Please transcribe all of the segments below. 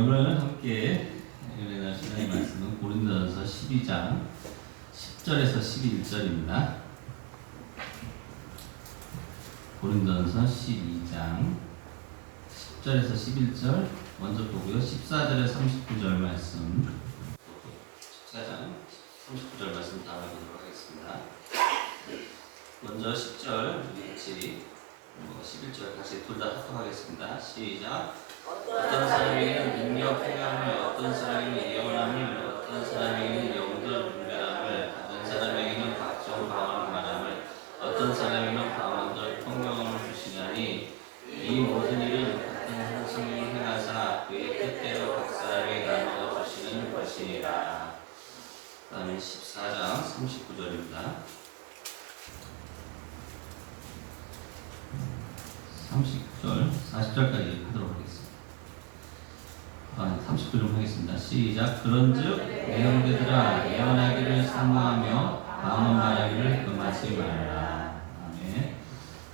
오늘 함께 연애할 시간의 말씀은 고린도전서 12장 10절에서 11절입니다. 고린도전서 12장 10절에서 11절 먼저 보고요. 14절에 39절 말씀 14장 39절 말씀 다음보도록 하겠습니다. 먼저 10절 우리 같이 11절 같이 둘 다 합독하겠습니다. 시작. 어떤 사람에게는 능력 행함을, 어떤 사람에게는 예언함을, 어떤 사람에게는 영들 분별함을, 어떤 사람에게는 각종 방언 말함을, 어떤 사람에게는 방언들 통역함을 주시나니 이 모든 일은 같은 한 성령이 행하사 그의 뜻대로 각 사람에게 나누어 주시는 것이니라. 그 다음에 14장 39절입니다. 39절, 40절까지 하도록 하겠습니다. 39절 하겠습니다. 시작. 그런즉 내 형제들아 예언하기를 사모하며 방언 말하기를 금하지 말라. 아멘.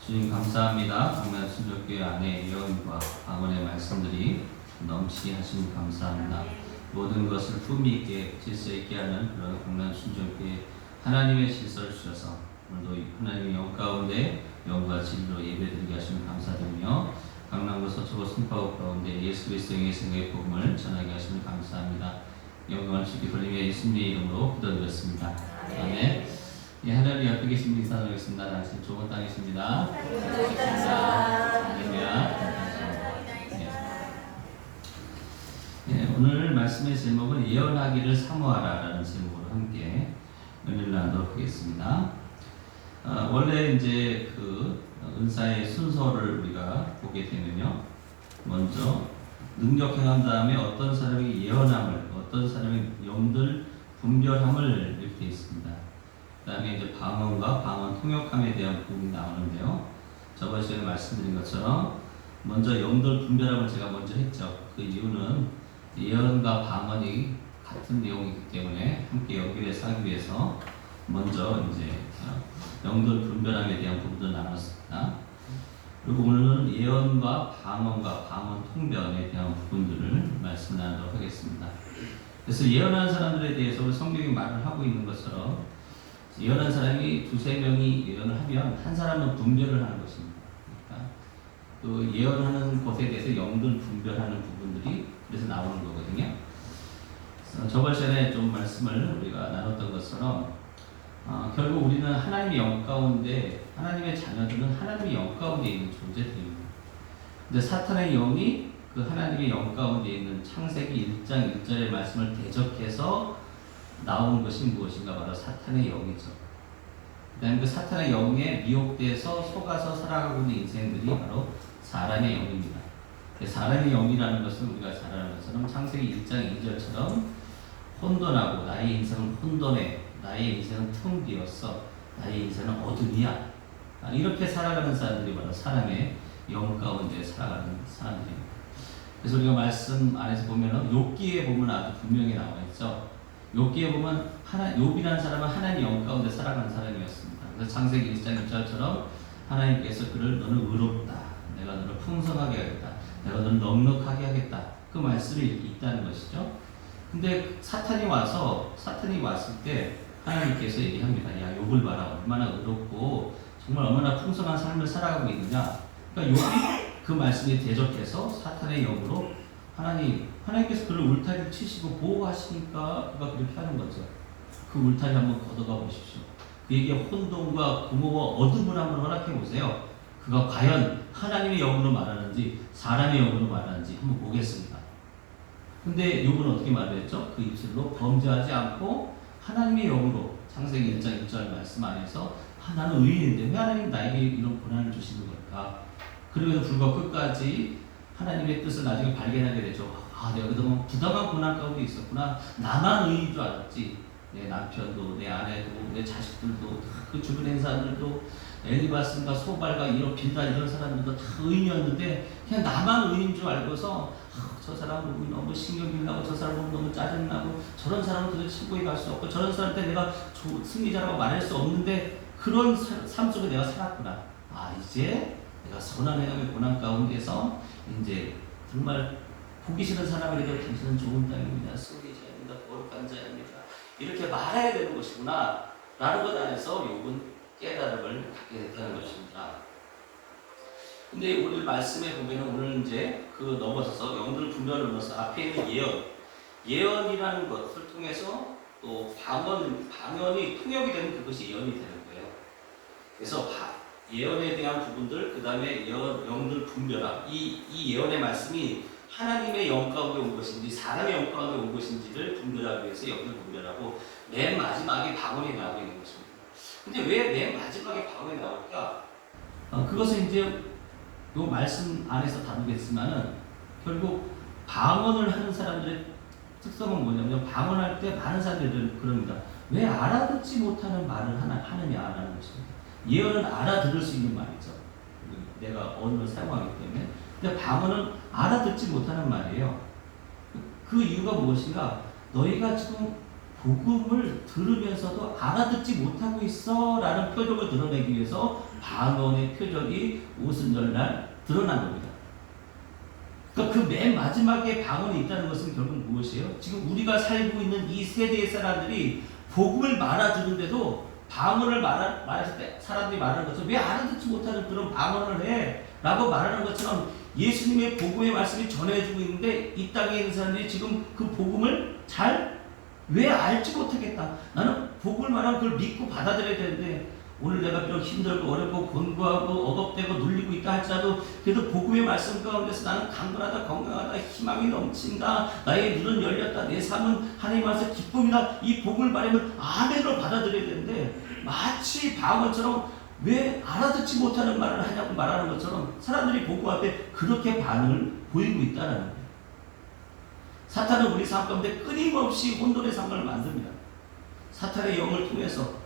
주님 감사합니다. 강남 순종교회 안에 예언과 방언의 말씀들이 넘치게 하시니 감사합니다. 모든 것을 품위 있게 질서 있게 하는 그런 강남 순종교회 하나님의 질서를 주셔서 오늘도 하나님의 영 가운데 영과 진리로 예배드리게 하시면 감사드리며 강남구 서초구 송파구 가운데 예수 그리스도의 생애의 복음을 전하게 하시면 감사합니다. 영광을 주께 돌리며 예수님의 이름으로 기도드렸습니다. 아멘. 예, 하나님 옆에 계신 분 인사드리겠습니다. 당신 좋은 땅이십니다. 할렐루야. 예, 오늘 말씀의 제목은 예언하기를 사모하라라는 제목으로 함께 은혜를 나누도록 하겠습니다. 원래 이제 그 은사의 순서를 우리가 보게 되면요, 먼저 능력 행한 다음에 어떤 사람이 예언함을, 어떤 사람이 영들 분별함을 이렇게 있습니다. 그 다음에 이제 방언과 방언 통역함에 대한 부분이 나오는데요. 저번 시간에 말씀드린 것처럼 먼저 영들 분별함을 제가 먼저 했죠. 그 이유는 예언과 방언이 같은 내용이기 때문에 함께 연결해서 하기 위해서 먼저 이제 영들 분별함에 대한 부분도 나눴습니다. 그리고 오늘은 예언과 방언과 방언 통변에 대한 부분들을 말씀 나누도록 하겠습니다. 그래서 예언하는 사람들에 대해서 성경이 말을 하고 있는 것처럼 예언한 사람이 두세 명이 예언을 하면 한 사람은 분별을 하는 것입니다. 그러니까 그 예언하는 것에 대해서 영들 분별하는 부분들이 그래서 나오는 거거든요. 저번 시간에 좀 말씀을 우리가 나눴던 것처럼 결국 우리는 하나님의 영 가운데, 하나님의 자녀들은 하나님의 영 가운데 있는 존재들입니다. 근데 사탄의 영이 그 하나님의 영 가운데 있는 창세기 1장 1절의 말씀을 대적해서 나온 것이 무엇인가? 바로 사탄의 영이죠. 그 다음에 그 사탄의 영에 미혹돼서 속아서 살아가고 있는 인생들이 바로 사람의 영입니다. 사람의 영이라는 것은 우리가 잘 아는 것처럼 창세기 1장 2절처럼 혼돈하고 나의 인생은 혼돈해, 나의 인생은 텅 비었어, 나의 인생은 어둠이야, 이렇게 살아가는 사람들이 바로 사람의 영 가운데 살아가는 사람들입니다. 그래서 우리가 말씀 안에서 보면 욥기에 보면 아주 분명히 나와 있죠. 욥기에 보면 욥이라는 사람은 하나님 영 가운데 살아가는 사람이었습니다. 그래서 창세기 1장 1절처럼 하나님께서 그를 너는 의롭다, 내가 너를 풍성하게 하겠다, 내가 너를 넉넉하게 하겠다, 그 말씀이 있다는 것이죠. 근데 사탄이 왔을 때 하나님께서 얘기합니다. 야, 욥을 봐라, 얼마나 의롭고 정말 얼마나 풍성한 삶을 살아가고 있느냐. 그러니까 욥이 그 말씀에 대적해서 사탄의 영으로 하나님께서 그를 울타리를 치시고 보호하시니까 그가 그렇게 하는 거죠. 그 울타리 한번 걷어가 보십시오. 그에게 혼돈과 공허와 어둠을 한번 허락해 보세요. 그가 과연 하나님의 영으로 말하는지 사람의 영으로 말하는지 한번 보겠습니다. 근데 욥은 어떻게 말했죠? 그 입술로 범죄하지 않고 하나님의 영으로, 창세기 1장 1절 말씀 안에서 나는 의인인데 왜 하나님 나에게 이런 고난을 주시는 걸까? 그럼에도 불구하고 끝까지 하나님의 뜻을 나중에 발견하게 되죠. 내가 그동안 부당한 고난 가운데 있었구나. 나만 의인인 줄 알았지. 내 남편도, 내 아내도, 내 자식들도, 그 주변의 사람들도, 엘리바스인가 소발과 이런 빌다 이런 사람들도 다 의인이었는데 그냥 나만 의인인 줄 알고서 저 사람 보면 너무 신경이 나고, 저 사람 보면 너무 짜증나고, 저런 사람은 도대체 친구에 갈 수 없고, 저런 사람한테 내가 승리자라고 말할 수 없는데 그런 삶 속에 내가 살았구나. 이제 내가 선한 행함의 고난 가운데서 이제 정말 보기 싫은 사람에게도 당신은 좋은 땅입니다. 승리 자입니다. 거룩한 자입니다. 이렇게 말해야 되는 것이구나 라는 것 안에서 욥은 깨달음을 갖게 됐다는 것입니다. 근데 오늘 말씀에 보면 오늘 이제 그 넘어서서 영들 분별을 넘어서 앞에 있는 예언이라는 것을 통해서 또 방언이 통역이 되는 그것이 예언이 되는 거예요. 그래서 예언에 대한 부분들, 그 다음에 영들 분별함, 이 예언의 말씀이 하나님의 영 가운데 온 것인지 사람의 영 가운데 온 것인지를 분별하기 위해서 영들 분별하고 맨 마지막에 방언이 나오고 있는 것입니다. 근데 왜 맨 마지막에 방언이 나올까? 그것은 이제 이 말씀 안에서 다루겠지만은 결국 방언을 하는 사람들의 특성은 뭐냐면 방언할 때 많은 사람들이 그럽니다. 왜 알아듣지 못하는 말을 하느냐라는 것입니다. 예언은 알아들을 수 있는 말이죠. 내가 언어를 사용하기 때문에. 근데 방언은 알아듣지 못하는 말이에요. 그 이유가 무엇인가? 너희가 지금 복음을 들으면서도 알아듣지 못하고 있어 라는 표적을 드러내기 위해서 방언의 표적이 오순절날 드러난 겁니다. 그러니까 그 맨 마지막에 방언이 있다는 것은 결국 무엇이에요? 지금 우리가 살고 있는 이 세대의 사람들이 복음을 말아주는데도 방언을 말했을 때 사람들이 말하는 것처럼 왜 알아듣지 못하는 그런 방언을 해? 라고 말하는 것처럼 예수님의 복음의 말씀이 전해지고 있는데 이 땅에 있는 사람들이 지금 그 복음을 왜 알지 못하겠다. 나는 복음을 말하면 그걸 믿고 받아들여야 되는데 오늘 내가 비록 힘들고 어렵고 곤고하고 억압되고 눌리고 있다 할지라도 그래도 복음의 말씀 가운데서 나는 강건하다 건강하다 희망이 넘친다 나의 눈은 열렸다 내 삶은 하나님 안에서 기쁨이다 이 복음을 말하면 아멘으로 받아들여야 되는데 마치 방언처럼 왜 알아듣지 못하는 말을 하냐고 말하는 것처럼 사람들이 복음 앞에 그렇게 반응을 보이고 있다는 거예요. 사탄은 우리 삶 가운데 끊임없이 혼돈의 상황을 만듭니다. 사탄의 영을 통해서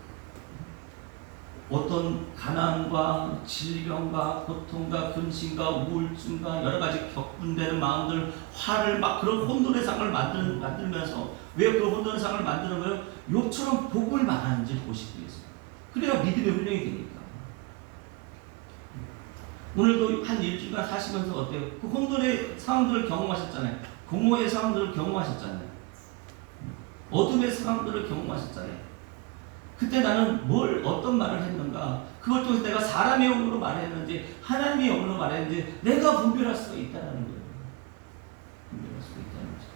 어떤 가난과 질병과 고통과 근심과 우울증과 여러 가지 격분되는 마음들, 화를 막 그런 혼돈의 상황을 만들면서 왜 그 혼돈의 상황을 만드는 거예요? 욥처럼 복을 말하는지 보시기 위해서. 그래야 믿음의 훈련이 되니까. 오늘도 한 일주일간 사시면서 어때요? 그 혼돈의 상황들을 경험하셨잖아요. 공허의 상황들을 경험하셨잖아요. 어둠의 상황들을 경험하셨잖아요. 그때 나는 어떤 말을 했는가? 그걸 통해서 내가 사람의 영으로 말했는지 하나님의 영으로 말했는지 내가 분별할 수가 있다는 거예요. 분별할 수가 있다는 것이죠.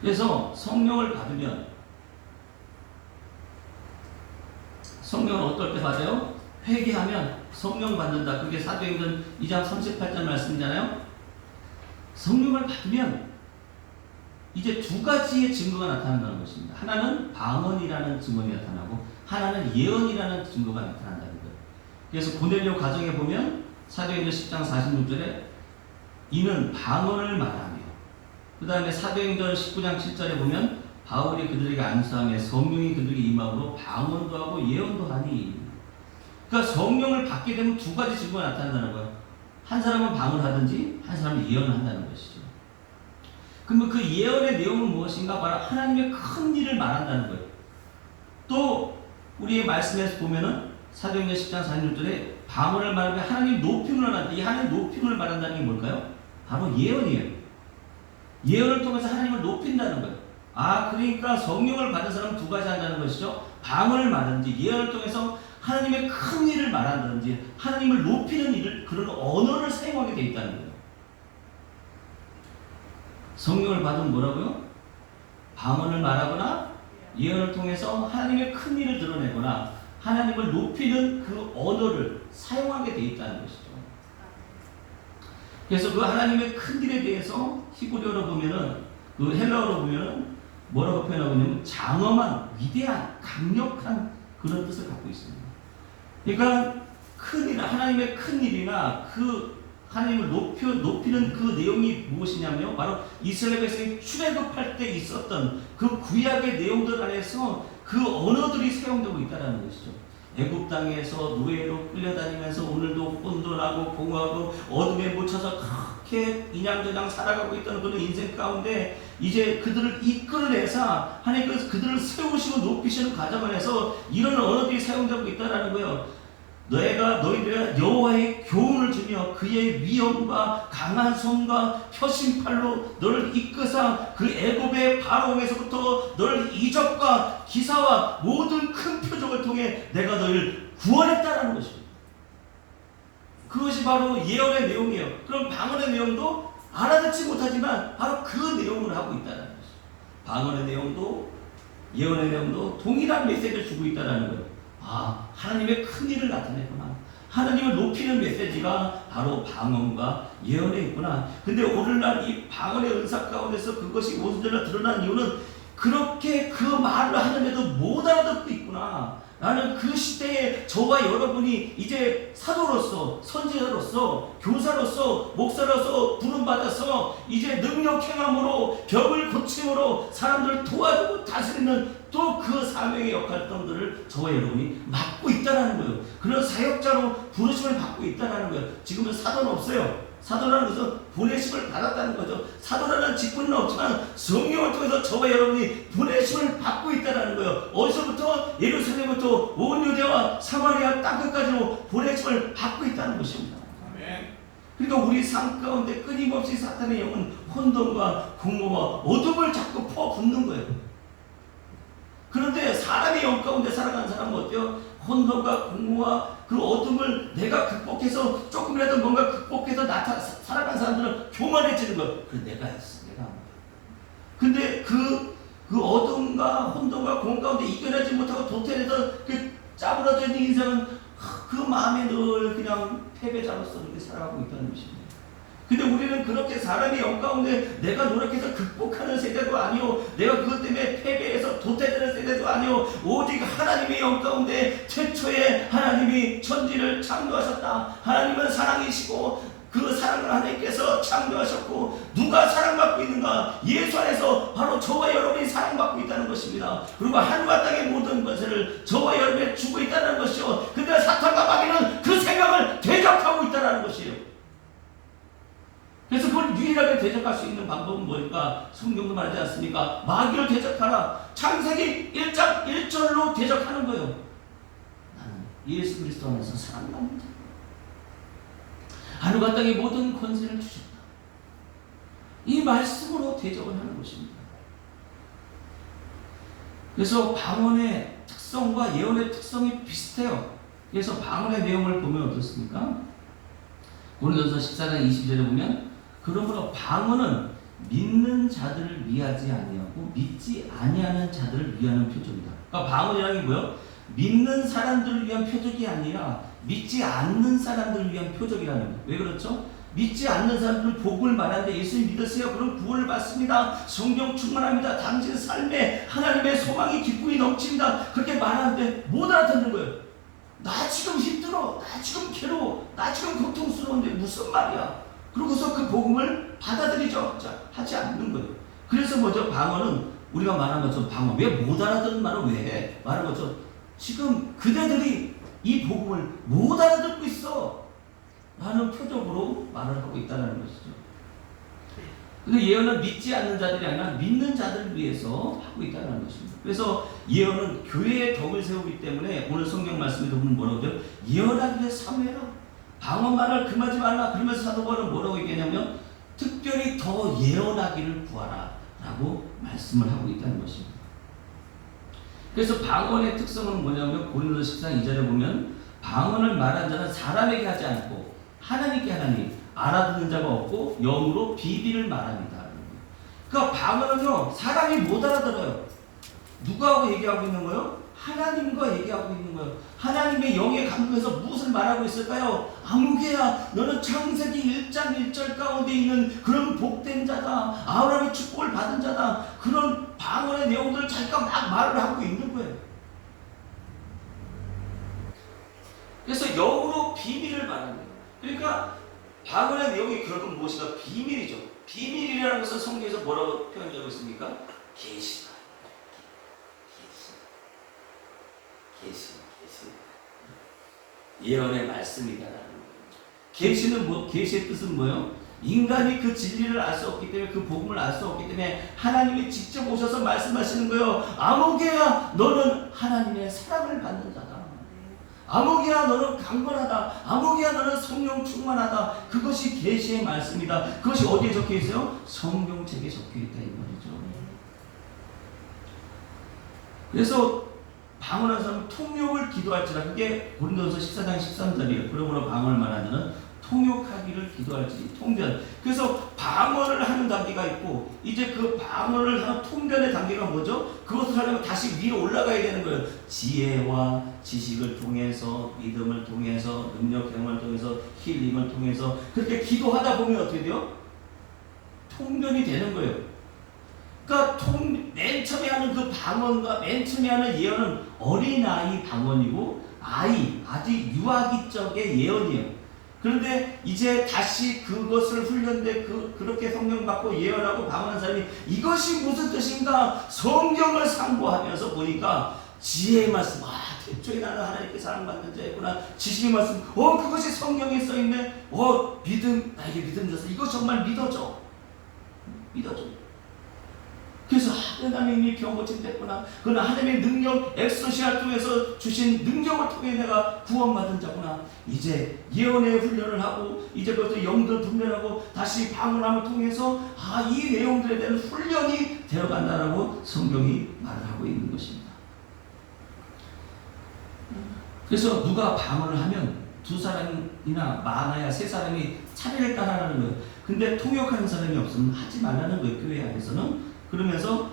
그래서 성령을 받으면 성령을 어떨 때 받아요? 회개하면 성령 받는다. 그게 사도행전 2장 38절 말씀이잖아요. 성령을 받으면 이제 두 가지의 증거가 나타난다는 것입니다. 하나는 방언이라는 증거가 나타나고 하나는 예언이라는 증거가 나타난다는 거예요. 그래서 고넬료 가정에 보면 사도행전 10장 46절에 이는 방언을 말하며 그 다음에 사도행전 19장 7절에 보면 바울이 그들에게 안수하며 성령이 그들에게 임함으로 방언도 하고 예언도 하니 그러니까 성령을 받게 되면 두 가지 증거가 나타난다는 거예요. 한 사람은 방언하든지 한 사람은 예언을 한다는 것이죠. 그러면 그 예언의 내용은 무엇인가? 바로 하나님의 큰 일을 말한다는 거예요. 또 우리의 말씀에서 보면은 사도행전 10장 46절에 방언을 말하며 하나님 높임을 말한다. 이 하나님 높임을 말한다는 게 뭘까요? 바로 예언이에요. 예언을 통해서 하나님을 높인다는 거예요. 그러니까 성령을 받은 사람은 두 가지 한다는 것이죠. 방언을 말하든지 예언을 통해서 하나님의 큰 일을 말한다든지 하나님을 높이는 일을 그런 언어를 사용하게 돼 있다는 거예요. 성령을 받으면 뭐라고요? 방언을 말하거나 예언을 통해서 하나님의 큰 일을 드러내거나 하나님을 높이는 그 언어를 사용하게 돼 있다는 것이죠. 그래서 그 하나님의 큰 일에 대해서 히브리어로 보면은 그 헬라어로 보면은 뭐라고 표현하고 있냐면 장엄한 위대한 강력한 그런 뜻을 갖고 있습니다. 그러니까 큰 일, 하나님의 큰 일이나 그 하나님을 높이는 그 내용이 무엇이냐면요. 바로 이스라엘 백성이 출애굽할 때 있었던 그 구약의 내용들 안에서 그 언어들이 사용되고 있다는 것이죠. 애굽 땅에서 노예로 끌려다니면서 오늘도 혼돈하고 공허하고 어둠에 묻혀서 그렇게 인양저냥 살아가고 있던 그런 인생 가운데 이제 그들을 이끌어내서 하나님께서 그들을 세우시고 높이시는 과정을 해서 이런 언어들이 사용되고 있다는 거예요. 내가 너희들에게 여호와의 교훈을 주며 그의 위엄과 강한 손과 표심팔로 너를 이끄사 그 애굽의 바로에서부터 너를 이적과 기사와 모든 큰 표적을 통해 내가 너희를 구원했다라는 것입니다. 그것이 바로 예언의 내용이에요. 그럼 방언의 내용도 알아듣지 못하지만 바로 그 내용을 하고 있다는 것이죠. 방언의 내용도 예언의 내용도 동일한 메시지를 주고 있다는 거예요. 아, 하나님의 큰 일을 나타내구나. 하나님을 높이는 메시지가 바로 방언과 예언에 있구나. 근데 오늘날 이 방언의 은사 가운데서 그것이 오순절날 드러난 이유는 그렇게 그 말을 하는데도 못 알아듣고 있구나. 나는 그 시대에 저와 여러분이 이제 사도로서, 선지자로서, 교사로서, 목사로서 부름받아서 이제 능력 행함으로, 병을 고침으로 사람들을 도와주고 다스리는 또 그 사명의 역할들을 저와 여러분이 맡고 있다는 거예요. 그런 사역자로 부르심을 받고 있다는 거예요. 지금은 사도는 없어요. 사도라는 것은 보내심을 받았다는 거죠. 사도라는 직분은 없지만 성령을 통해서 저와 여러분이 보내심을 받고 있다는 거예요. 어디서부터? 예루살렘부터 온 유대와 사마리아 땅끝까지로 보내심을 받고 있다는 것입니다. 아멘. 그러니까 우리 삶 가운데 끊임없이 사탄의 영은 혼돈과 공모와 어둠을 자꾸 퍼붓는 거예요. 그런데 사람의 영 가운데 살아가는 사람은 어때요? 혼돈과 공모와 그 어둠을 내가 극복해서 조금이라도 뭔가 극복해서 살아가는 사람들은 교만해지는 거예요. 그래 내가 했어. 내가 한 거야. 근데 그 어둠과 혼돈과 공모 가운데 이겨내지 못하고 도태돼서 그 짜부러져 있는 인생은 그 마음에 늘 그냥 패배자로서 이렇게 살아가고 있다는 것입니다. 근데 우리는 그렇게 사람의 영 가운데 내가 노력해서 극복하는 세대도 아니요, 내가 그것 때문에 패배해서 도태되는 세대도 아니요, 오직 하나님의 영 가운데 최초에 하나님이 천지를 창조하셨다. 하나님은 사랑이시고 그 사랑을 하나님께서 창조하셨고 누가 사랑받고 있는가? 예수 안에서 바로 저와 여러분이 사랑받고 있다는 것입니다. 그리고 하늘과 땅의 모든 것을 저와 여러분에 주고 있다는 것이요. 근데 사탄과 마귀는 그 생각을 대적하고 있다는 것이에요. 그래서 그걸 유일하게 대적할 수 있는 방법은 뭘까? 성경도 말하지 않습니까? 마귀를 대적하라. 창세기 1장 1절로 대적하는 거예요. 나는 예수 그리스도 안에서 사랑받는다. 하늘과 땅의 모든 권세를 주셨다. 이 말씀으로 대적을 하는 것입니다. 그래서 방언의 특성과 예언의 특성이 비슷해요. 그래서 방언의 내용을 보면 어떻습니까? 고린도서 14장 20절에 보면 그러므로 방언은 믿는 자들을 위하지 아니하고 믿지 아니하는 자들을 위하는 표적이다. 그러니까 방언이라는 게 뭐예요? 믿는 사람들을 위한 표적이 아니라 믿지 않는 사람들을 위한 표적이라는 거예요. 왜 그렇죠? 믿지 않는 사람들 복을 말하는데 예수님 믿으세요. 그럼 구원을 받습니다. 성령 충만합니다. 당신 삶에 하나님의 소망이 기쁨이 넘칩니다. 그렇게 말하는데 못 알아듣는 거예요. 나 지금 힘들어. 나 지금 괴로워. 나 지금 고통스러운데 무슨 말이야. 그러고서 그 복음을 받아들이죠. 하지 않는 거예요. 그래서 뭐죠? 방언은 우리가 말한 것처럼 방언. 왜 못 알아듣는 말을 왜 해? 말한 것처럼 지금 그대들이 이 복음을 못 알아듣고 있어. 라는 표적으로 말을 하고 있다는 것이죠. 근데 예언은 믿지 않는 자들이 아니라 믿는 자들을 위해서 하고 있다는 것입니다. 그래서 예언은 교회의 덕을 세우기 때문에 오늘 성경 말씀에 보면 뭐라고 하죠? 예언하기를 사모해라. 방언만을 금하지 말라. 그러면서 사도 바울은 뭐라고 얘기하냐면 특별히 더 예언하기를 구하라 라고 말씀을 하고 있다는 것입니다. 그래서 방언의 특성은 뭐냐면 고린도서 14장 2절에 보면 방언을 말한 자는 사람에게 하지 않고 하나님께 하나니 알아듣는 자가 없고 영으로 비밀을 말합니다. 그러니까 방언은요 사람이 못 알아들어요. 누구하고 얘기하고 있는 거예요? 하나님과 얘기하고 있는 거예요. 하나님의 영에 감동해서 무엇을 말하고 있을까요? 아무개야 너는 창세기 1장 1절 가운데 있는 그런 복된 자다. 아브라함의 축복을 받은 자다. 그런 방언의 내용들을 자기가 막 말을 하고 있는 거예요. 그래서 영으로 비밀을 말하는 거예요. 그러니까 방언의 내용이 결국 무엇인가? 비밀이죠. 비밀이라는 것은 성경에서 뭐라고 표현되고 있습니까? 계시다. 계시. 예언의 말씀이다라는 거예요. 계시는 뭐? 계시의 뜻은 뭐예요? 인간이 그 진리를 알 수 없기 때문에 그 복음을 알 수 없기 때문에 하나님이 직접 오셔서 말씀하시는 거예요. 아무개야 너는 하나님의 사랑을 받는 자다. 아모기야 너는 강건하다. 아모기야 너는 성령 충만하다. 그것이 계시의 말씀이다. 그것이 어디에 적혀 있어요? 성경책에 적혀 있다 이 말이죠. 그래서 방언하는 사람은 통역을 기도할지라. 그게 고린도서 14장 13절이에요. 그러므로 방언을 말하는 자는 통역하기를 기도할지. 통변. 그래서 방언을 하는 단계가 있고 이제 그 방언을 하는 통변의 단계가 뭐죠? 그것을 하려면 다시 위로 올라가야 되는 거예요. 지혜와 지식을 통해서, 믿음을 통해서, 능력 행을 통해서, 힐링을 통해서 그렇게 기도하다 보면 어떻게 돼요? 통변이 되는 거예요. 그러니까 맨 처음에 하는 그 방언과 맨 처음에 하는 예언은 어린아이 방언이고 아직 유아기 적의 예언이에요. 그런데 이제 다시 그것을 훈련돼 그렇게 성령 받고 예언하고 방언하는 사람이 이것이 무슨 뜻인가 성경을 상고하면서 보니까 지혜의 말씀, 대초에 나는 하나님께 사랑받는 자였구나. 지식의 말씀, 그것이 성경에 써있네. 믿음, 나에게 믿음 줘서 이거 정말 믿어줘. 그래서 하나님이 병 고침됐구나. 그러나 하나님의 능력, 엑소시아 통해서 주신 능력을 통해 내가 구원받은 자구나. 이제 예언의 훈련을 하고 이제 그것도 영들 분별하고 다시 방언함을 통해서 이 내용들에 대한 훈련이 되어간다라고 성경이 말을 하고 있는 것입니다. 그래서 누가 방언을 하면 두 사람이나 많아야 세 사람이 차례를 따라하는 거예요. 근데 통역하는 사람이 없으면 하지 말라는 거예요. 교회 안에서는. 그러면서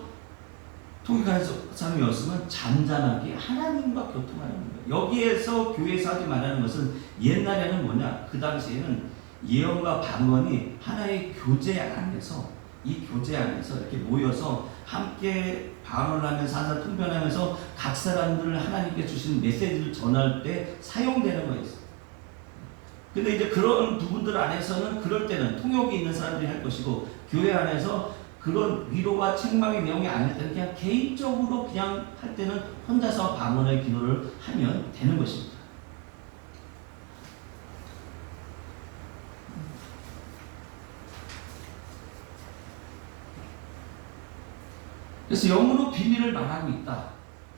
통역하는 사람이 없으면 잠잠하게 하나님과 교통하는 거예요. 여기에서 교회에서 하지 말라는 것은 옛날에는 뭐냐? 그 당시에는 예언과 방언이 하나의 교제 안에서 이 교제 안에서 이렇게 모여서 함께 방언을 하면서 항상 통변하면서 각 사람들 하나님께 주신 메시지를 전할 때 사용되는 거였어요. 근데 이제 그런 부분들 안에서는 그럴 때는 통역이 있는 사람들이 할 것이고 교회 안에서 그런 위로와 책망의 내용이 아닐 때는 그냥 개인적으로 그냥 할 때는 혼자서 방언의 기도를 하면 되는 것입니다. 그래서 영으로 비밀을 말하고 있다.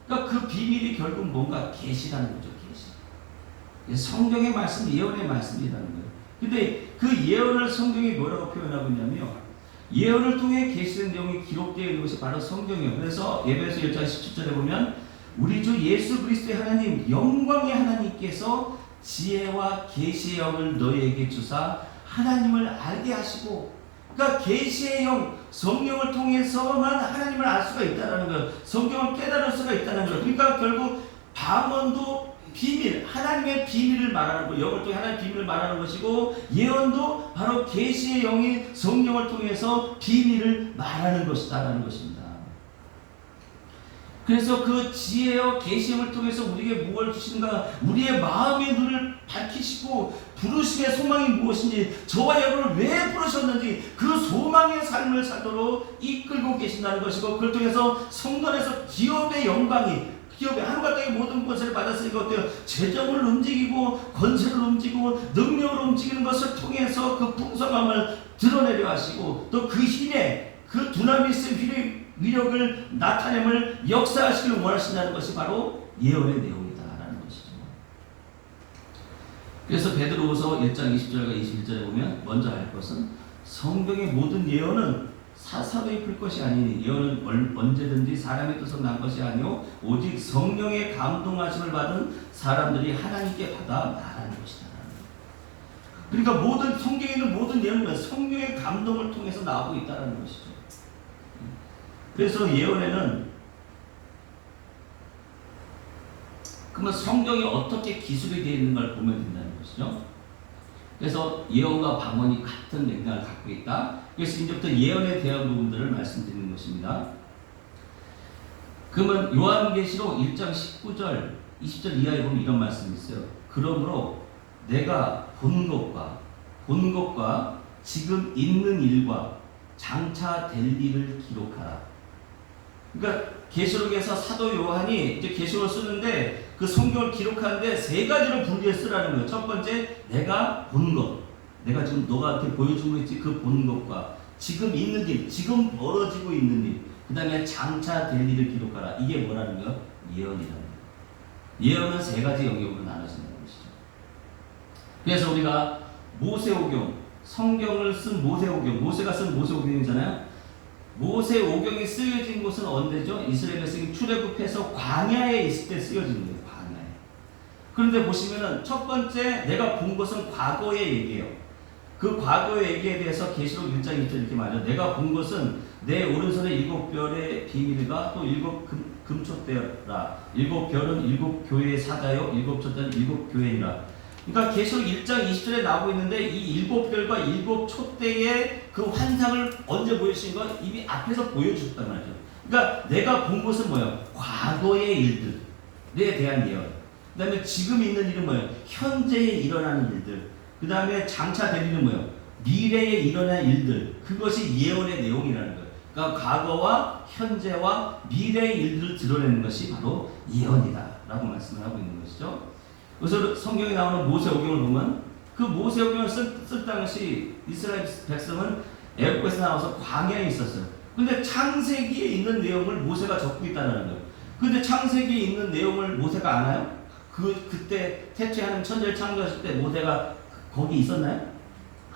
그러니까 그 비밀이 결국 뭔가 계시라는 거죠. 계시. 성경의 말씀, 예언의 말씀이라는 거예요. 근데 그 예언을 성경이 뭐라고 표현하고 있냐면요. 예언을 통해 계시된 내용이 기록되어 있는 것이 바로 성경이에요. 그래서 에베소 1장 17절에 보면 우리 주 예수 그리스도의 하나님, 영광의 하나님께서 지혜와 계시의 영을 너희에게 주사 하나님을 알게 하시고, 그러니까 계시의 영, 성령을 통해서만 하나님을 알 수가 있다는 거예요. 성경을 깨달을 수가 있다는 거예요. 그러니까 결국 방언도 비밀, 하나님의 비밀을 말하는 거, 영을 통해 하나님의 비밀을 말하는 것이고, 예언도 바로 계시의 영이 성령을 통해서 비밀을 말하는 것이다라는 것입니다. 그래서 그 지혜와 계시를 통해서 우리에게 무엇을 주시는가, 우리의 마음의 눈을 밝히시고 부르심의 소망이 무엇인지, 저와 여러분을 왜 부르셨는지 그 소망의 삶을 살도록 이끌고 계신다는 것이고, 그걸 통해서 성도 안에서 기업의 영광이, 기업의 하늘과 땅의 모든 권세를 받았으니까 어때요? 재정을 움직이고 권세를 움직이고 능력을 움직이는 것을 통해서 그 풍성함을 드러내려 하시고, 또 그 힘에 그 두나미스의 위력을 나타냄을 역사하시길 원하신다는 것이 바로 예언의 내용이다라는 것이죠. 그래서 베드로후서 1장 20절과 21절에 보면 먼저 할 것은 성경의 모든 예언은 사사로이 풀 것이 아니니, 예언은 언제든지 사람의 뜻으로 난 것이 아니오 오직 성령의 감동하심을 받은 사람들이 하나님께 받아 말하는 것이다. 그러니까 모든 성경에 있는 모든 예언은 성령의 감동을 통해서 나오고 있다는 것이죠. 그래서 예언에는 그러면 성경이 어떻게 기술이 되어 있는 걸 보면 된다는 것이죠. 그래서 예언과 방언이 같은 맥락을 갖고 있다. 그래서 이제부터 예언에 대한 부분들을 말씀드리는 것입니다. 그러면 요한계시록 1장 19절 20절 이하에 보면 이런 말씀이 있어요. 그러므로 내가 본 것과 지금 있는 일과 장차 될 일을 기록하라. 그러니까 계시록에서 사도 요한이 이제 계시록을 쓰는데 그 성경을 기록하는데 세 가지로 분류해 쓰라는 거예요. 첫 번째, 내가 본 것, 내가 지금 너한테 보여주고 있지, 그 본 것과 지금 있는 일, 지금 벌어지고 있는 일, 그 다음에 장차 될 일을 기록하라. 이게 뭐라는 거예요? 예언이라는 거예요. 예언은 세 가지 영역으로 나눠진다는 것이죠. 그래서 우리가 모세오경, 성경을 쓴 모세오경, 모세가 쓴 모세오경이잖아요. 모세오경이 쓰여진 곳은 언제죠? 이스라엘 백성이 출애굽해서 광야에 있을 때 쓰여진 거예요. 광야에. 그런데 보시면은 첫 번째 내가 본 것은 과거의 얘기예요. 그 과거의 얘기에 대해서 계시록 1장 1절 이렇게 말하죠. 내가 본 것은 내 오른손에 7별의 비밀과 또 7 금촛대라. 7별은 7 교회의 사자요, 7촛대는 7 교회니라. 그러니까 계시록 1장 20절에 나오고 있는데 이 7별과 7 촛대의 그 환상을 언제 보여주신 건 이미 앞에서 보여주셨단 말이죠. 그러니까 내가 본 것은 뭐예요? 과거의 일들에 대한 예언. 그 다음에 지금 있는 일은 뭐예요? 현재에 일어나는 일들. 그 다음에 장차 될 일은 뭐예요? 미래에 일어날 일들. 그것이 예언의 내용이라는 거예요. 그러니까 과거와 현재와 미래의 일들을 드러내는 것이 바로 예언이다 라고 말씀을 하고 있는 것이죠. 그래서 성경에 나오는 모세오경을 보면 그 모세오경을 쓸 당시 이스라엘 백성은 애국에서 나와서 광야에 있었어요. 근데 창세기에 있는 내용을 모세가 적고 있다는 거예요. 근데 창세기에 있는 내용을 모세가 아나요? 그때 태초에 하나님 천지를 창조하실 때 모세가 거기 있었나요?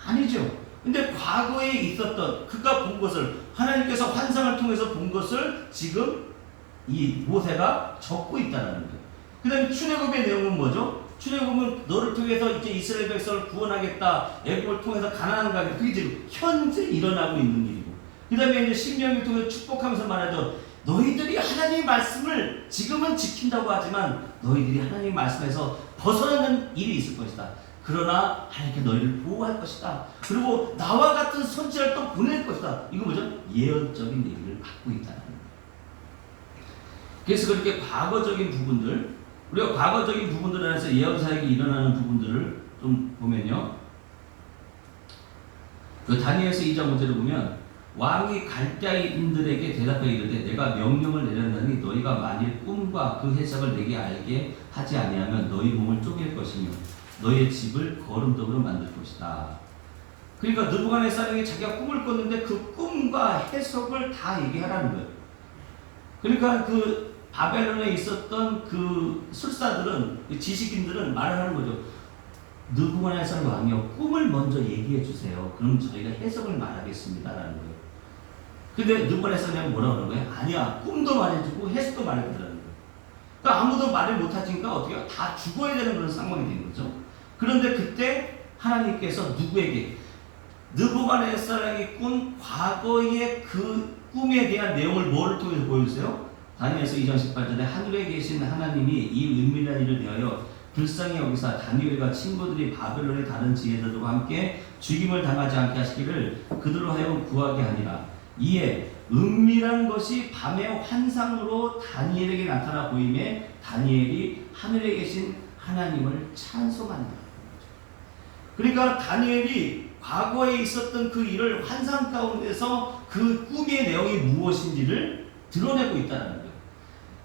아니죠. 근데 과거에 있었던 그가 본 것을 하나님께서 환상을 통해서 본 것을 지금 이 모세가 적고 있다는 거예요. 그 다음에 출애굽의 내용은 뭐죠? 출애굽은 너를 통해서 이제 이스라엘 백성을 구원하겠다. 애굽을 통해서 가나안 가겠다. 그게 지금 현재 일어나고 있는 일이고. 그 다음에 이제 신명기를 통해서 축복하면서 말하죠. 너희들이 하나님의 말씀을 지금은 지킨다고 하지만 너희들이 하나님의 말씀에서 벗어나는 일이 있을 것이다. 그러나 하나님께 너희를 보호할 것이다. 그리고 나와 같은 선지자를 또 보낼 것이다. 이거 뭐죠? 예언적인 얘기를 갖고 있다는 거예요. 그래서 그렇게 과거적인 부분들, 우리가 과거적인 부분들 안에서 예언 사역이 일어나는 부분들을 좀 보면요. 그 다니엘서 2장 5절을 보면 왕이 갈대아인들에게 대답하여 이르되 내가 명령을 내렸나니 너희가 만일 꿈과 그 해석을 내게 알게 하지 아니하면 너희 몸을 쪼갤 것이며 너희의 집을 거름돌로 만들 것이다. 그러니까 느부갓네살이 자기가 꿈을 꿨는데 그 꿈과 해석을 다 얘기하라는 거예요. 그러니까 그 바벨론에 있었던 그 술사들은, 그 지식인들은 말을 하는 거죠. 느부갓네살 왕이요, 꿈을 먼저 얘기해 주세요. 그럼 저희가 해석을 말하겠습니다라는 거예요. 근데 느부갓네살이 뭐라고 하는 거예요? 아니야, 꿈도 말해주고 해석도 말해주라는 거예요. 그러니까 아무도 말을 못하니까 어떻게 다 죽어야 되는 그런 상황이 된 거죠. 그런데 그때 하나님께서 누구에게 느부갓네살이 꾼 과거의 그 꿈에 대한 내용을 뭐를 통해서 보여주세요? 다니엘서 2장 18절에 하늘에 계신 하나님이 이 은밀한 일을 대하여 불쌍히 여기사 다니엘과 친구들이 바벨론의 다른 지혜들과 함께 죽임을 당하지 않게 하시기를 그들로 하여금 구하게 하니라. 이에 은밀한 것이 밤의 환상으로 다니엘에게 나타나 보임에 다니엘이 하늘에 계신 하나님을 찬송한다. 그러니까 다니엘이 과거에 있었던 그 일을 환상 가운데서 그 꿈의 내용이 무엇인지를 드러내고 있다는 거예요.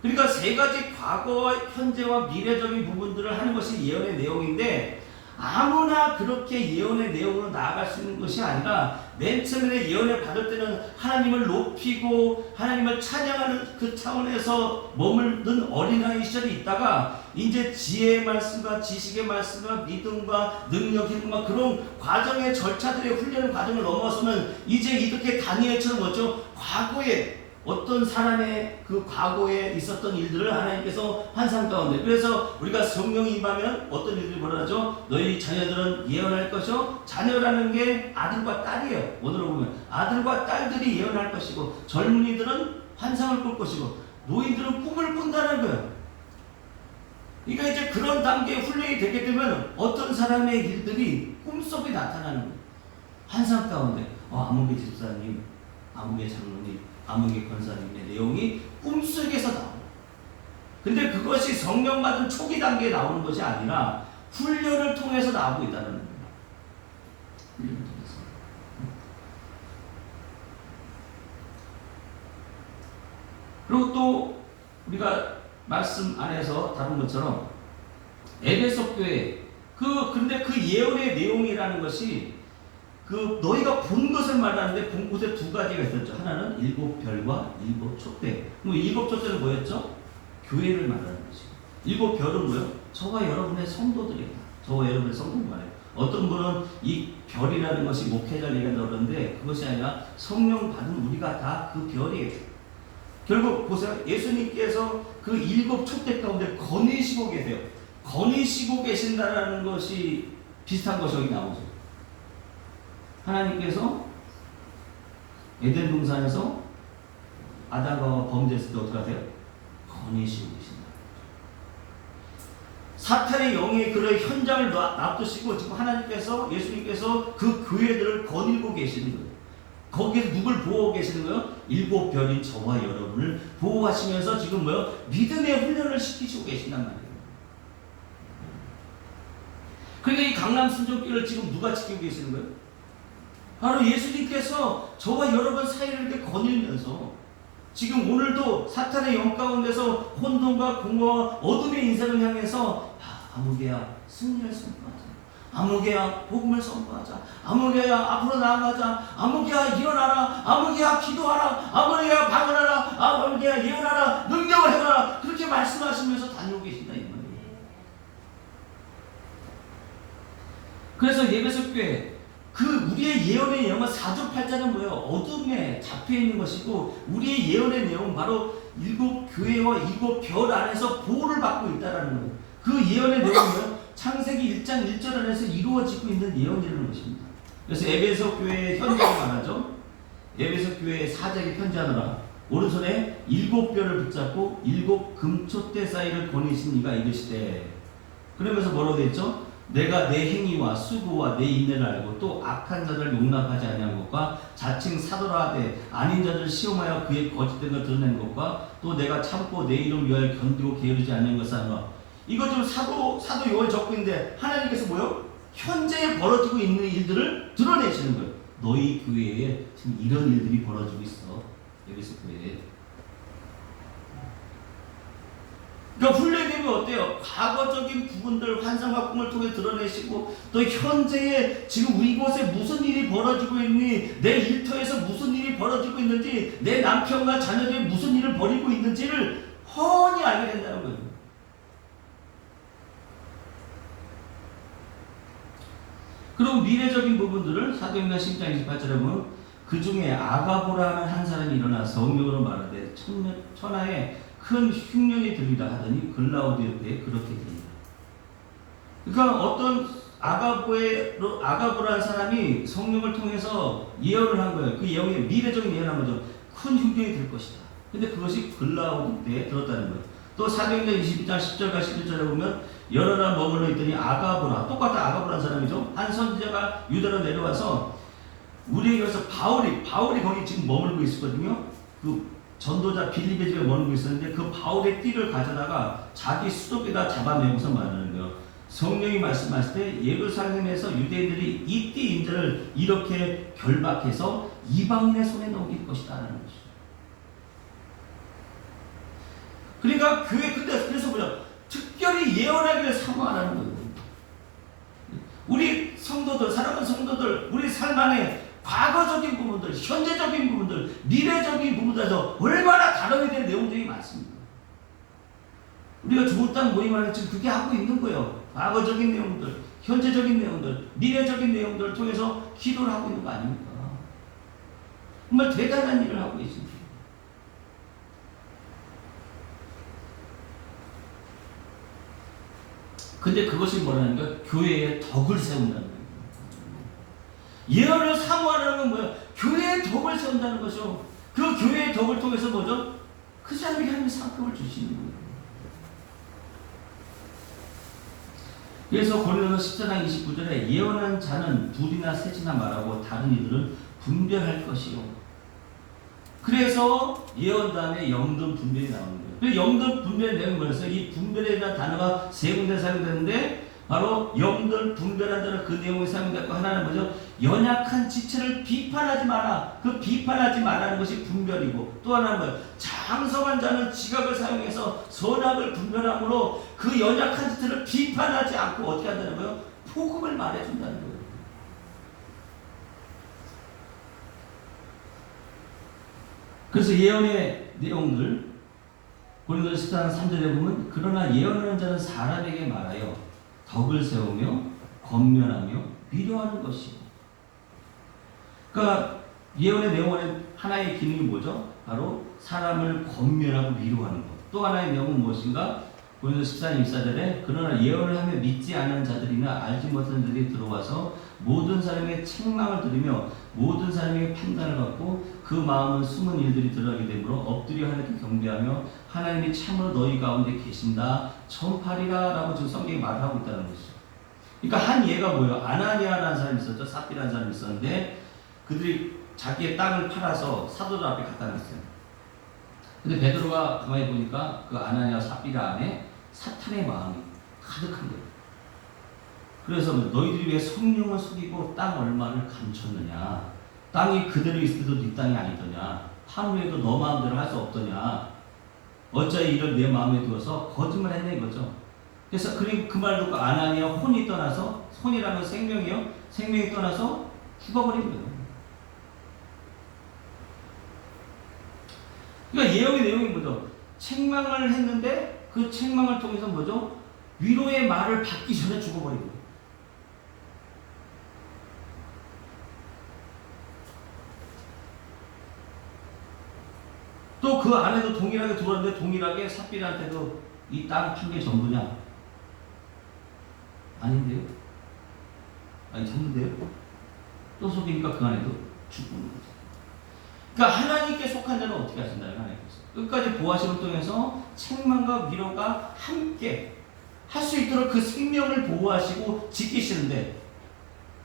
그러니까 세 가지 과거와 현재와 미래적인 부분들을 하는 것이 예언의 내용인데 아무나 그렇게 예언의 내용으로 나아갈 수 있는 것이 아니라 맨 처음에 예언을 받을 때는 하나님을 높이고 하나님을 찬양하는 그 차원에서 머무르는 어린아이 시절이 있다가 이제 지혜의 말씀과 지식의 말씀과 믿음과 능력, 힘과 그런 과정의 절차들의 훈련의 과정을 넘어서는 이제 이렇게 다니엘처럼 뭐죠? 과거에 어떤 사람의 그 과거에 있었던 일들을 하나님께서 환상 가운데, 그래서 우리가 성령이 임하면 어떤 일들이 벌어나죠? 너희 자녀들은 예언할 것이요, 자녀라는 게 아들과 딸이에요. 오늘로 보면 아들과 딸들이 예언할 것이고 젊은이들은 환상을 꿀 것이고 노인들은 꿈을 꾼다는 거예요. 그러니까 이제 그런 단계의 훈련이 되게 되면 어떤 사람의 일들이 꿈속에 나타나는 거예요. 환상 가운데 아무개 집사님, 아무개 장로님, 아무개 권사님의 내용이 꿈속에서 나옵니다. 근데 그것이 성령 받은 초기 단계에 나오는 것이 아니라 훈련을 통해서 나오고 있다는 겁니다. 훈련을 통해서. 그리고 또 우리가 말씀 안에서 다룬 것처럼 에베소 교회 근데 그 예언의 내용이라는 것이 그 너희가 본 것을 말하는데 본 곳에 두 가지가 있었죠. 하나는 7별과 7 촛대. 그럼 7 촛대는 뭐였죠? 교회를 말하는 것이고 일곱 별은 뭐요? 저와 여러분의 성도들이다. 저와 여러분의 성도들 말이에요. 어떤 분은 이 별이라는 것이 목회자를 얘기한다고 그러는데 그것이 아니라 성령 받은 우리가 다 그 별이에요. 결국 보세요. 예수님께서 그 일곱 촛대 가운데 거느시고 계세요. 거느시고 계신다는 것이 비슷한 것이 여기 나오죠. 하나님께서 에덴 동산에서 아담과 범죄했을 때 어떻게 하세요? 거느시고 계신다. 사탄의 영의 그런 현장을 놔두시고 지금 하나님께서 예수님께서 그 교회들을 거느리고 계시는 거예요. 거기에서 누굴 보호하고 계시는 거예요? 일곱 별인 저와 여러분을 보호하시면서 지금 뭐요? 믿음의 훈련을 시키시고 계신단 말이에요. 그러니까 이 강남 순종교를 지금 누가 지키고 계시는 거예요? 바로 예수님께서 저와 여러분 사이를 이렇게 거닐면서 지금 오늘도 사탄의 영 가운데서 혼돈과 공허와 어둠의 인생을 향해서 아무개야 승리를 선포하자. 아무개야 복음을 선포하자. 아무개야 앞으로 나아가자. 아무개야 일어나라. 아무개야 기도하라. 아무개야 방언하라. 아무개야 예언하라. 능력을 행하라. 그렇게 말씀하시면서 다니고 계신다 이 말이에요. 그래서 예배석 교회 그 우리의 예언의 영은 4조 8자는 뭐예요? 어둠에 잡혀있는 것이고 우리의 예언의 내용은 바로 일곱 교회와 일곱 별 안에서 보호를 받고 있다는 거예요. 그 예언의 내용은 창세기 1장 1절 안에서 이루어지고 있는 예언이라는 것입니다. 그래서 에베소 교회의 현장을 말하죠. 에베소 교회의 사자에게 편지하노라. 오른손에 일곱 별을 붙잡고 일곱 금촛대 사이를 거니신 이가 이르시되. 그러면서 뭐라고 되어 있죠? 내가 내 행위와 수고와 내 인내를 알고 또 악한 자를 용납하지 아니한 것과 자칭 사도라 하되 아닌 자를 시험하여 그의 거짓된 걸 드러낸 것과 또 내가 참고 내 이름 위하여 견디고 게으르지 않는 것을 하노라. 이거 좀 사도 요한 적고 있는데 하나님께서 뭐요? 현재 벌어지고 있는 일들을 드러내시는 거예요. 너희 교회에 지금 이런 일들이 벌어지고 있어. 여기서 교회에. 그러니까 훈련이 되면 어때요? 과거적인 부분들 환상과 꿈을 통해 드러내시고 또 현재에 지금 이곳에 무슨 일이 벌어지고 있니? 내 일터에서 무슨 일이 벌어지고 있는지 내 남편과 자녀들이 무슨 일을 벌이고 있는지를 훤히 알게 된다는 거예요. 그리고 미래적인 부분들을 사도행전 10장 28절에 보면 그 중에 아가보라는 한 사람이 일어나 성령으로 말하되 천하에 큰 흉년이 들리라 하더니 글라우디오 때에 그렇게 됩니다. 그러니까 어떤 아가보라는 사람이 성령을 통해서 예언을 한 거예요. 그 예언이 미래적인 예언한 거죠. 큰 흉년이 들 것이다. 근데 그것이 글라우디오 때에 들었다는 거예요. 또 사도행전 22장 10절과 11절에 보면 여러 날 머물러 있더니 아가보라, 똑같은 아가보라는 사람이죠. 한 선지자가 유다로 내려와서 우리에게서 바울이 거기 지금 머물고 있었거든요. 그 전도자 빌립의 집에 머물고 있었는데 그 바울의 띠를 가져다가 자기 수도에다 잡아내고서 말하는 거예요. 성령이 말씀하실 때 예루살렘에서 유대인들이 이 띠 인자를 이렇게 결박해서 이방인의 손에 넘길 것이다 라는 것이죠. 그러니까 교회 그래서 뭐냐? 특별히 예언하기를 사모하라는 거예요. 우리 성도들, 사랑하는 성도들, 우리 삶 안에 과거적인 부분들, 현재적인 부분들, 미래적인 부분들에서 얼마나 다뤄야 될 내용들이 많습니다. 우리가 좋은 땅 모임하는 지금 그게 하고 있는 거예요. 과거적인 내용들, 현재적인 내용들, 미래적인 내용들을 통해서 기도를 하고 있는 거 아닙니까? 정말 대단한 일을 하고 계십니다. 근데 그것이 뭐라는 거야? 교회의 덕을 세운다는 거예요. 예언을 사모하는 건 뭐야? 교회의 덕을 세운다는 거죠. 그 교회의 덕을 통해서 뭐죠? 그 사람에게 하나님의 상급을 주시는 거예요. 그래서 고린도서 14장 29절에 예언한 자는 둘이나 셋이나 말하고 다른 이들은 분별할 것이요. 그래서 예언 다음에 영등 분별이 나오는 거예요. 그 영등 분별의 내용은 뭐였어요? 이 분별에 대한 단어가 세 군데 사용되는데 바로 영들 분별한다는 그 내용이 사용됐고 하나는 뭐죠? 연약한 지체를 비판하지 마라. 그 비판하지 말라는 것이 분별이고 또 하나는 뭐예요? 장성한 자는 지각을 사용해서 선악을 분별함으로 그 연약한 지체를 비판하지 않고 어떻게 한다는 거예요? 복음을 말해준다는 거예요. 그래서 예언의 내용들 고린도서 14장 3절에 보면 그러나 예언하는 자는 사람에게 말하여 덕을 세우며 권면하며 위로하는 것이고. 그러니까 예언의 내용의 하나의 기능이 뭐죠? 바로 사람을 권면하고 위로하는 것. 또 하나의 내용은 무엇인가? 고린도서 14장 24절에 그러나 예언을 하며 믿지 않은 자들이나 알지 못하는 자들이 들어와서 모든 사람의 책망을 들으며 모든 사람에게 판단을 받고 그 마음은 숨은 일들이 드러나게 되므로 엎드려 하나님께 경배하며 하나님이 참으로 너희 가운데 계신다 전파리라 라고 지금 성경이 말하고 있다는 것이죠. 그러니까 한 예가 뭐예요? 아나니아라는 사람이 있었죠. 삽비라는 사람이 있었는데 그들이 자기의 땅을 팔아서 사도들 앞에 갖다 놨어요. 근데 베드로가 가만히 보니까 그 아나니아 삽비라 안에 사탄의 마음이 가득한 거예요. 그래서 너희들이 왜 성령을 속이고 땅 얼마를 감췄느냐? 땅이 그대로 있을 때도 네 땅이 아니더냐? 하루에도 너 마음대로 할 수 없더냐? 어찌하여 이런 내 마음에 두어서 거짓말 했냐 이거죠. 그래서 그 말 듣고 아나니아 혼이 떠나서, 혼이라는 생명이요, 생명이 떠나서 죽어버린 거예요. 그러니까 예언의 내용이 뭐죠? 책망을 했는데 그 책망을 통해서 뭐죠? 위로의 말을 받기 전에 죽어버린 거예요. 또 그 안에도 동일하게 들어왔는데 동일하게 삽비한테도 이 땅 판 게 전부냐? 아닌데요? 아니 전부인데요? 또 속이니까 그 안에도 죽는 거죠. 그러니까 하나님께 속한 자는 어떻게 하신다요? 하나님께서 끝까지 보호하심을 통해서 책망과 위로가 함께 할 수 있도록 그 생명을 보호하시고 지키시는데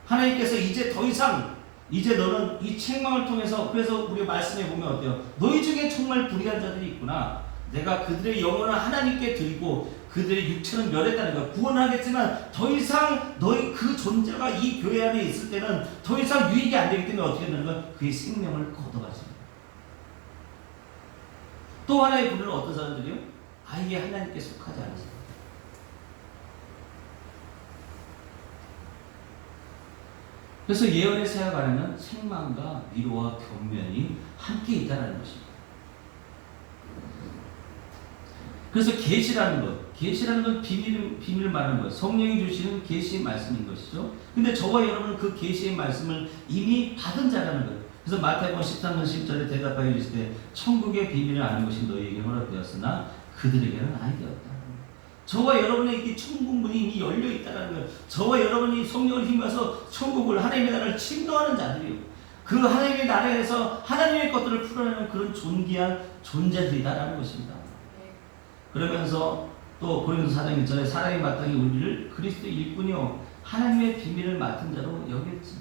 하나님께서 이제 더 이상 이제 너는 이 책망을 통해서 그래서 우리 말씀에 보면 어때요? 너희 중에 정말 불의한 자들이 있구나. 내가 그들의 영혼을 하나님께 드리고 그들의 육체는 멸했다는 거야. 구원하겠지만 더 이상 너희 그 존재가 이 교회 안에 있을 때는 더 이상 유익이 안 되기 때문에 어떻게 되는 거야? 그의 생명을 걷어가시는 거야. 또 하나의 부류는 어떤 사람들이요? 아예 하나님께 속하지 않은 사람. 그래서 예언의 세학 안에는 책망과 위로와 경면이 함께 있다는 것입니다. 그래서 계시라는 것, 계시라는 건 비밀을 말하는 거예요. 성령이 주시는 계시의 말씀인 것이죠. 근데 저와 여러분은 그 계시의 말씀을 이미 받은 자라는 거예요. 그래서 마태복음 13장 10절에 대답하여 이르시되 때 천국의 비밀을 아는 것이 너희에게 허락되었으나 그들에게는 아니 되었다. 저와 여러분의 이 천국 문이 이미 열려 있다는 거예요. 저와 여러분이 성령을 힘입어서 천국을 하나님의 나라를 침노하는 자들이요. 그 하나님의 나라에서 하나님의 것들을 풀어내는 그런 존귀한 존재들이다라는 것입니다. 그러면서 또 고린도서 4장 1절에 사랑이 마땅히 우리를 그리스도 일꾼이요 하나님의 비밀을 맡은 자로 여겼지.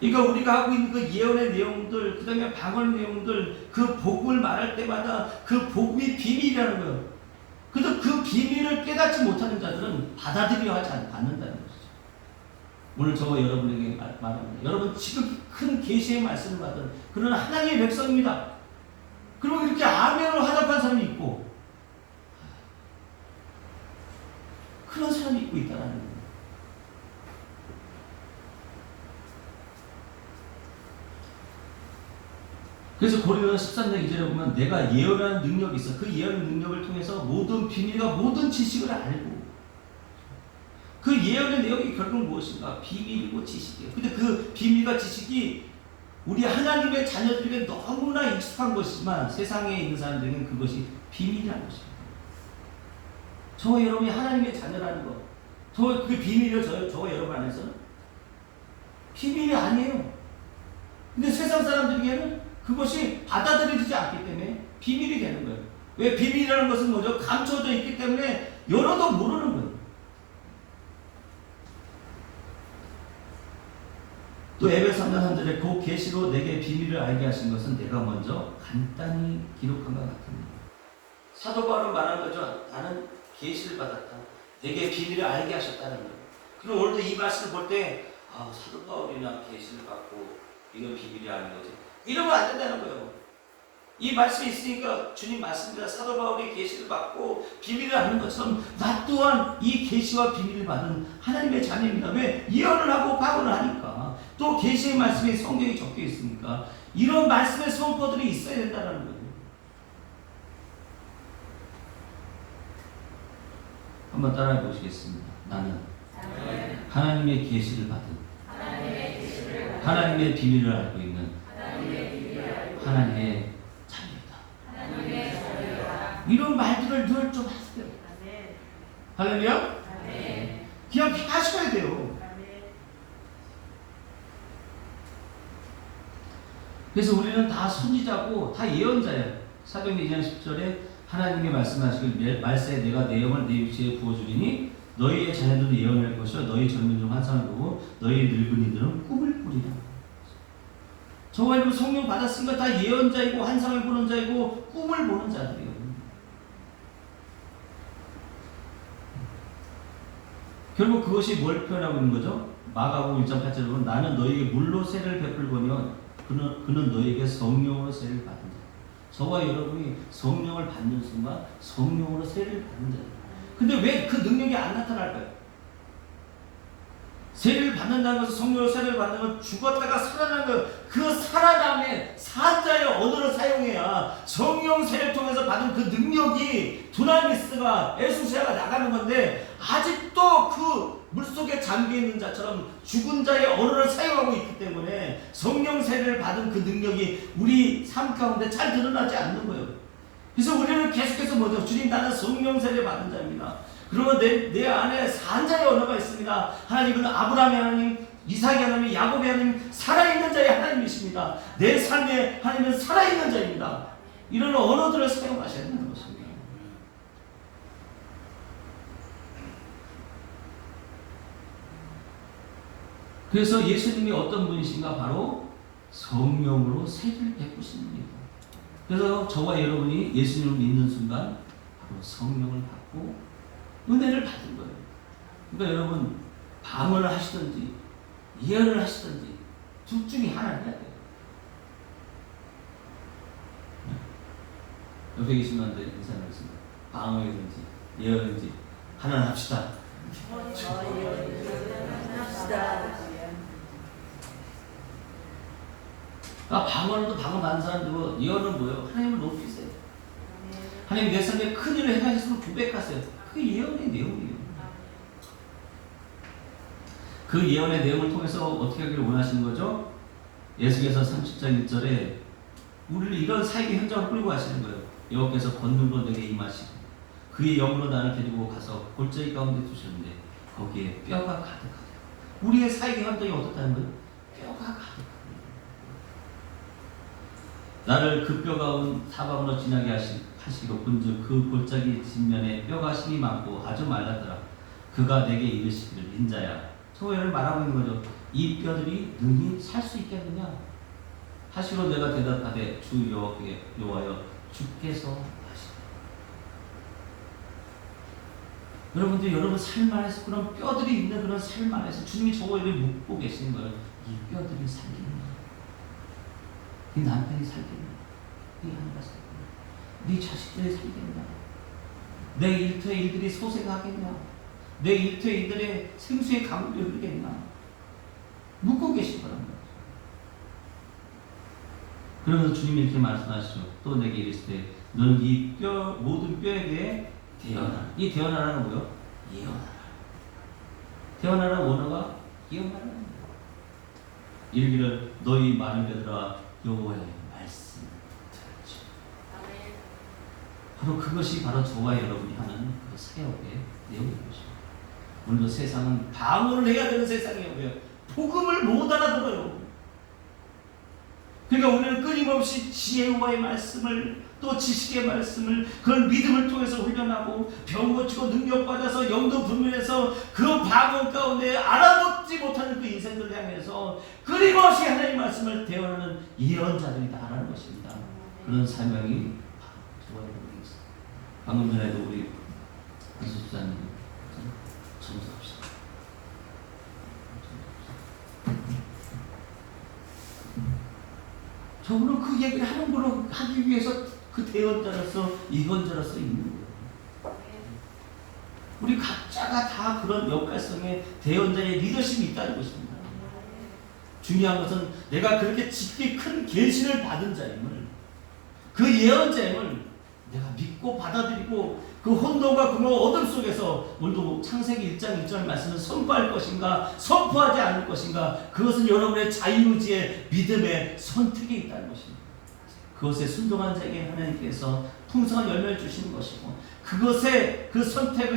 그러니까 우리가 하고 있는 그 예언의 내용들, 그 다음에 방언의 내용들, 그 복음을 말할 때마다 그 복음이 비밀이라는 거예요. 그래서 그 비밀을 깨닫지 못하는 자들은 받아들여 하지 않는다는 것이죠. 오늘 저와 여러분에게 말합니다. 여러분 지금 큰 계시의 말씀을 받은 그런 하나님의 백성입니다. 그리고 이렇게 아멘으로 화답한 사람이 있고 그런 사람이 있고 있다는 거예요. 그래서 고린도서 13장 2절에 보면 내가 예언하는 능력이 있어. 그 예언 능력을 통해서 모든 비밀과 모든 지식을 알고 그 예언의 내용이 결국 무엇인가? 비밀이고 지식이에요. 근데 그 비밀과 지식이 우리 하나님의 자녀들에게 너무나 익숙한 것이지만 세상에 있는 사람들에게는 그것이 비밀이라는 것입니다. 저와 여러분이 하나님의 자녀라는 것, 그게 비밀이요. 저와 여러분 안에서는 비밀이 아니에요. 근데 세상 사람들에게는 그것이 받아들여지지 않기 때문에 비밀이 되는 거예요. 왜? 비밀이라는 것은 뭐죠? 감춰져 있기 때문에 열어도 모르는 거예요. 또 에베소 3장 3절에 그 계시로 내게 비밀을 알게 하신 것은 내가 먼저 간단히 기록한 것 같습니다. 사도 바울은 말한 거죠. 나는 계시를 받았다. 내게 비밀을 알게 하셨다는 거예요. 그리고 오늘도 이 말씀을 볼 때 사도 바울이나 계시를 받고 이건 비밀이 아닌 거지. 이러면 안 된다는 거예요. 이 말씀이 있으니까 주님 말씀입니다. 사도 바울이 계시를 받고 비밀을 아는 것처럼 나 또한 이 계시와 비밀을 받은 하나님의 자녀입니다. 왜? 예언을 하고 방언을 하니까. 또 계시의 말씀에 성경이 적혀 있으니까 이런 말씀의 선포들이 있어야 된다는 거예요. 한번 따라해 보시겠습니다. 나는 하나님의 계시를 받은 하나님의 비밀을 알고 있는 하나님의 자녀이다. 이런 말들을 늘 좀 하세요. 할렐루야? 그냥 하셔야 돼요. 그래서 우리는 다 선지자고 다 예언자예요. 사도행전 2장 10절에 하나님이 말씀하시길 말세에 내가 내 영을 내 위치에 부어주리니 너희의 자녀들은 예언할 것이요 너희 젊은 중 환상을 보고 너희 늙은이들은 꿈을 꾸리라. 저와 여러분 성령 받았으니까 다 예언자이고 환상을 보는 자이고 꿈을 보는 자들이에요. 결국 그것이 뭘 표현하고 있는 거죠? 마가복음 1장 8절에 보면 나는 너희에게 물로 세를 베풀거니와 그는 너희에게 성령으로 세를 받은 자. 저와 여러분이 성령을 받는 순간 성령으로 세를 받는 자예요. 근데 왜 그 능력이 안 나타날까요? 세를 받는다는 것은 성령으로 세를 받는 건 죽었다가 살아나는 것, 그 살아남의 사자의 언어를 사용해야 성령 세를 통해서 받은 그 능력이 두나미스가 에수세아가 나가는 건데 아직도 그 물속에 잠겨있는 자처럼 죽은 자의 언어를 사용하고 있기 때문에 성령 세를 받은 그 능력이 우리 삶 가운데 잘 드러나지 않는 거예요. 그래서 우리는 계속해서 뭐죠? 주님 나는 성령 세를 받은 자입니다. 그러면 내 안에 산자의 언어가 있습니다. 하나님은 아브라함의 하나님, 이삭의 하나님, 야곱의 하나님, 살아있는 자의 하나님이십니다. 내 삶에 하나님은 살아있는 자입니다. 이런 언어들을 사용하셔야 되는 것입니다. 그래서 예수님이 어떤 분이신가? 바로 성령으로 세를 베푸신 분입니다. 그래서 저와 여러분이 예수님을 믿는 순간 바로 성령을 받고 은혜를 받은 거예요. 그러니까 여러분 방언을 하시든지 예언을 하시든지 둘 중에 하나를 해야 돼요. 옆에 계신 분한테 인사를 했습니다. 방언이든지 예언이든지 하나는 합시다. 방언도 방언 많은 사람들고 예언은 뭐예요? 하나님을 높이세요. 하나님 내 삶에 큰 일을 행하셨으면 고백하세요. 그게 예언의 내용이에요. 그 예언의 내용을 통해서 어떻게 하기를 원하시는 거죠? 예수께서 30장 1절에 우리를 이런 사역의 현장으로 끌고 가시는 거예요. 여호와께서 권능으로 내게 임하시고 그의 영으로 나를 데리고 가서 골짜기 가운데 두셨는데 거기에 뼈가 가득하다. 우리의 사역의 현장이 어떻다는 거예요? 뼈가 가득하다. 나를 그 뼈 가운 사방으로 지나게 하시고 본즉 그 골짜기 뒷면에 뼈가 심이 많고 아주 말랐더라. 그가 내게 이르시기를 인자야. 소회를 말하고 있는 거죠. 이 뼈들이 능히 살 수 있겠느냐? 하시고 내가 대답하되 주 여호와여 주께서 하시라. 여러분들 여러분 삶 안에서 그런 뼈들이 있는 그런 삶 안에서 주님이 저와 여러분 묻고 계시는 거예요. 이 뼈들이 살겠느냐? 네 남편이 살겠느냐? 네 아내가 살겠느냐? 네 자식들이 살겠느냐? 내 일터의 일들이 소생하겠냐? 내 일터의 일들의 생수의 강물이 흐르겠냐? 묻고 계신 거란 말이죠. 그러면서 주님이 이렇게 말씀하시죠. 또 내게 이르시되 너는 이 뼈 모든 뼈에게 대언하라. 이 대언하라는 뭐요? 예언하라. 대언하라는 원어가 예언하라는 거예요. 이르기를 너희 많은 뼈들아 여호와의 말씀 들었죠. 바로 그것이 바로 저와 여러분이 하는 그 사역의 내용인 것입니다. 오늘도 세상은 방언을 해야 되는 세상이에요. 복음을 못 알아들어요. 그러니까 우리는 끊임없이 지혜와의 말씀을 또 지식의 말씀을 그런 믿음을 통해서 훈련하고 병 고치고 능력받아서 영도 분별해서 그 방언 가운데 알아듣지 못하는 그 인생들을 향해서 끊임없이 하나님의 말씀을 대언하는 예언자들이다라는 것입니다. 그런 사명이 저와 여러분이 있습니다. 방금 전에도 우리 안수사님 점수합시다. 저분은 그 얘기를 하는 걸로 하기 위해서 그 대언자로서 예언자로서 있는 거예요. 우리 각자가 다 그런 역할성의 대언자의 리더십이 있다는 것입니다. 중요한 것은 내가 그렇게 깊이 큰 계시를 받은 자임을 그 예언자임을 내가 믿고 받아들이고 그 혼돈과 그 어둠 속에서 오늘도 창세기 1장 1절 말씀을 선포할 것인가 선포하지 않을 것인가, 그것은 여러분의 자유의지의 믿음의 선택에 있다는 것입니다. 그것에 순종한 자에게 하나님께서 풍성한 열매를 주시는 것이고, 그것에 그 선택의